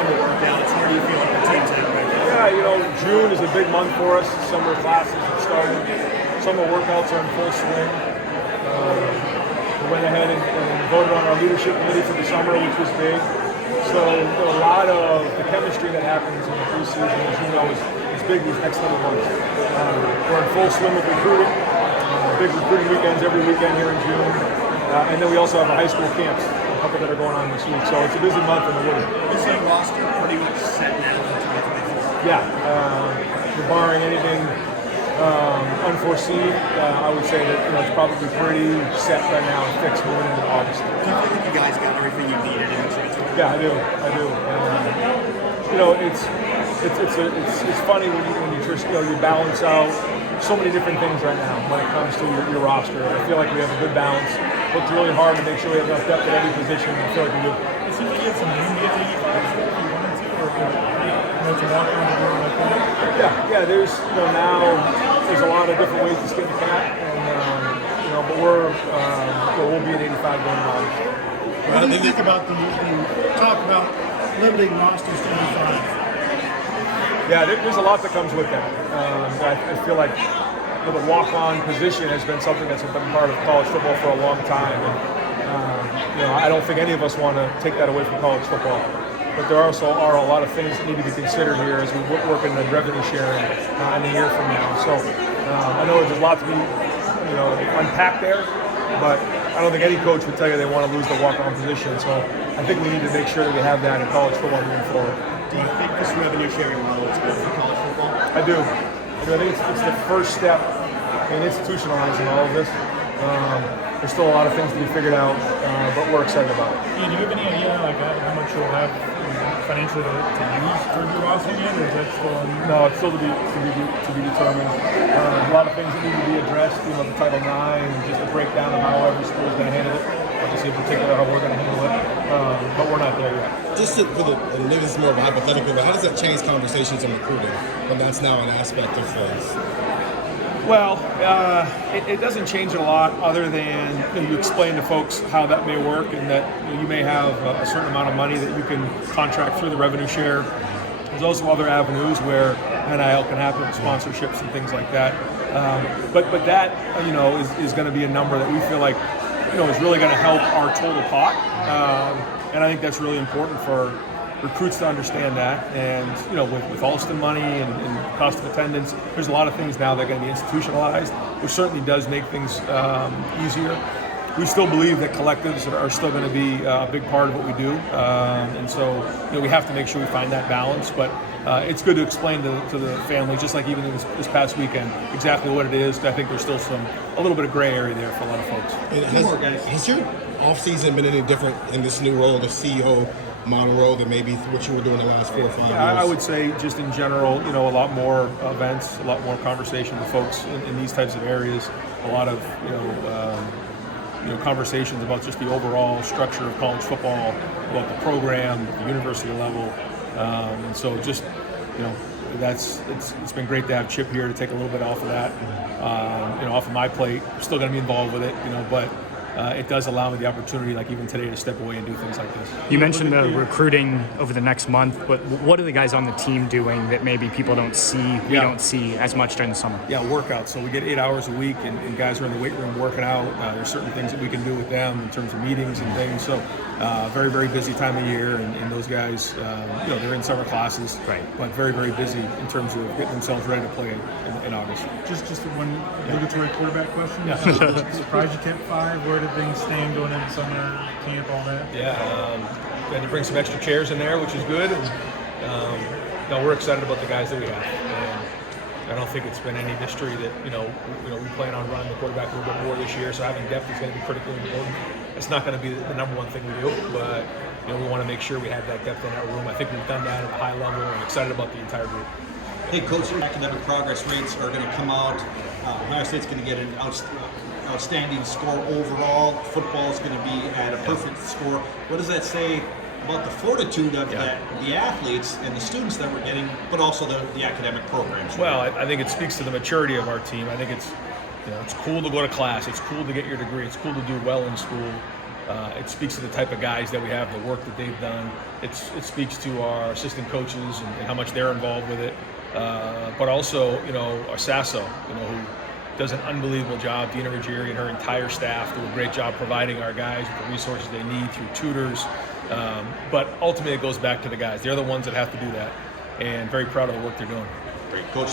summer workouts. How are you feeling the team's at right now? Yeah, you know, June is a big month for us. Summer classes have started. Summer workouts are in full swing. We went ahead and voted on our leadership committee for the summer, which was big. So a lot of the chemistry that happens in the preseason, as you know, is big these next couple months. We're in full swing with recruiting. Big recruiting weekends every weekend here in June. And then we also have the high school camps, a couple that are going on this week. So it's a busy month in the Woody. Is the roster pretty much set now for 2024? Yeah. Barring anything unforeseen, I would say that it's probably pretty set right now and fixed moving into August. Do you feel like you guys got everything you needed in the transfer? Yeah, I do. It's funny when you just you balance out so many different things right now when it comes to your roster. I feel like we have a good balance. Looked really hard to make sure we have enough depth at every position. I feel like we do. It seems like you had some immediately if you wanted to, or to walk around the world like that. Yeah. There's now there's a lot of different ways to skin the cat, and but we'll be at 85 going on. What do you think about the talk about limiting rosters to 85? Yeah, there's a lot that comes with that. I feel like the walk-on position has been something that's been part of college football for a long time. And, I don't think any of us want to take that away from college football. But there also are a lot of things that need to be considered here as we work in the revenue sharing in a year from now. So I know there's a lot to be unpacked there, but I don't think any coach would tell you they want to lose the walk-on position. So I think we need to make sure that we have that in college football moving forward. Do you think this revenue sharing model is good for college football? I do. I think it's the first step in institutionalizing all of this. There's still a lot of things to be figured out, but we're excited about it. Yeah, do you have any idea how much you'll have financially to use for your roster yet, or is that still? No, it's still to be determined. A lot of things that need to be addressed. The Title IX, and just a breakdown of how every school is going to handle it. Obviously, in particular, how we're going to handle it, but we're not there yet. Just and maybe this is more of a hypothetical, but how does that change conversations on recruiting when that's now an aspect of things? Well, it doesn't change it a lot, other than you explain to folks how that may work, and that you may have a certain amount of money that you can contract through the revenue share. There's also other avenues where NIL can happen, sponsorships and things like that. But that is going to be a number that we feel like is really going to help our total pot, and I think that's really important for recruits to understand that. And with Alston money and cost of attendance, there's a lot of things now that are going to be institutionalized, which certainly does make things easier. We still believe that collectives are still going to be a big part of what we do, and so we have to make sure we find that balance. But it's good to explain to the family, just like even this past weekend, exactly what it is. I think there's still a little bit of gray area there for a lot of folks. Has your off-season been any different in this new role, the CEO model role, than maybe what you were doing the last 4 or 5 years? I would say just in general, a lot more events, a lot more conversation with folks in these types of areas, a lot of conversations about just the overall structure of college football, about the program, the university level, and so just it's been great to have Chip here to take a little bit off of that, off of my plate. I'm still going to be involved with it, but it does allow me the opportunity, like even today, to step away and do things like this. You mentioned the recruiting over the next month, but what are the guys on the team doing that maybe people don't see, we don't see as much during the summer? Yeah, workouts. So we get 8 hours a week, and guys are in the weight room working out. There's certain things that we can do with them in terms of meetings and things. So very, very busy time of year, and those guys, they're in summer classes, right? But very, very busy in terms of getting themselves ready to play in August. Just one obligatory quarterback question. Yeah. Surprised you kept 5. Where did things stand going into summer camp, all that? Yeah, had to bring some extra chairs in there, which is good. And we're excited about the guys that we have. And I don't think it's been any mystery that we plan on running the quarterback a little bit more this year. So having depth is going to be critically important. It's not going to be the number one thing we do, but we want to make sure we have that depth in our room. I think we've done that at a high level, and excited about the entire group. Hey, Coach, your academic progress rates are going to come out. Ohio State's going to get an outstanding score overall. Football is going to be at a perfect score. What does that say about the fortitude of the athletes and the students that we're getting, but also the academic programs? Well, I think it speaks to the maturity of our team. I think it's cool to go to class. It's cool to get your degree. It's cool to do well in school. It speaks to the type of guys that we have, the work that they've done. It speaks to our assistant coaches and how much they're involved with it. But also, our Sasso, who does an unbelievable job. Dina Ruggieri and her entire staff do a great job providing our guys with the resources they need through tutors. But ultimately, it goes back to the guys. They're the ones that have to do that. And very proud of the work they're doing. Great, Coach.